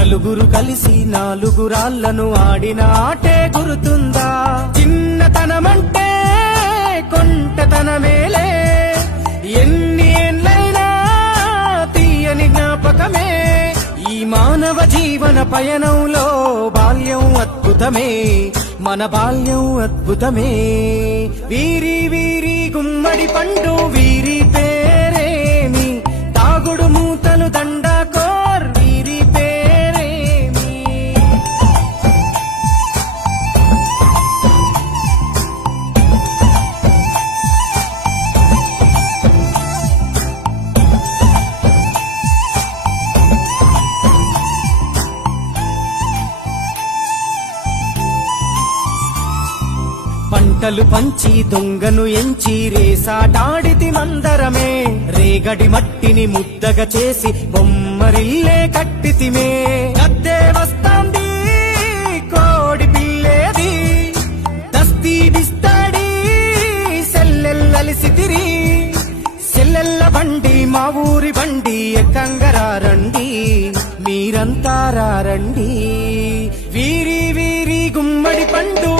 నలుగురు కలిసి నాలుగు రాళ్ళను ఆడిన ఆటే గురుతుందా? చిన్నతనమంటే కొంటతనమేలే. ఎన్ని ఏళ్ళైనా తీయని జ్ఞాపకమే. ఈ మానవ జీవన పయనంలో బాల్యం అద్భుతమే. మన బాల్యం అద్భుతమే. వీరి వీరి గుమ్మడి పండు వీరి పేరేమి? తాగుడు మూతలు దండ పంటలు పంచి దొంగను ఎంచి రేసాటాడితి మందరమే. రేగడి మట్టిని ముద్దగా చేసి బొమ్మరిల్లే కట్టితిమే. గద్దే వస్తాంది కోడి పిల్లేది. దస్తీ బిస్తాడి సెల్లెల్లలిసితిరి సెల్లెల్ల బండి మా ఊరి బండి ఎక్కంగరారండి మీరంతా రండి. వీరి వీరి గుమ్మడి పండు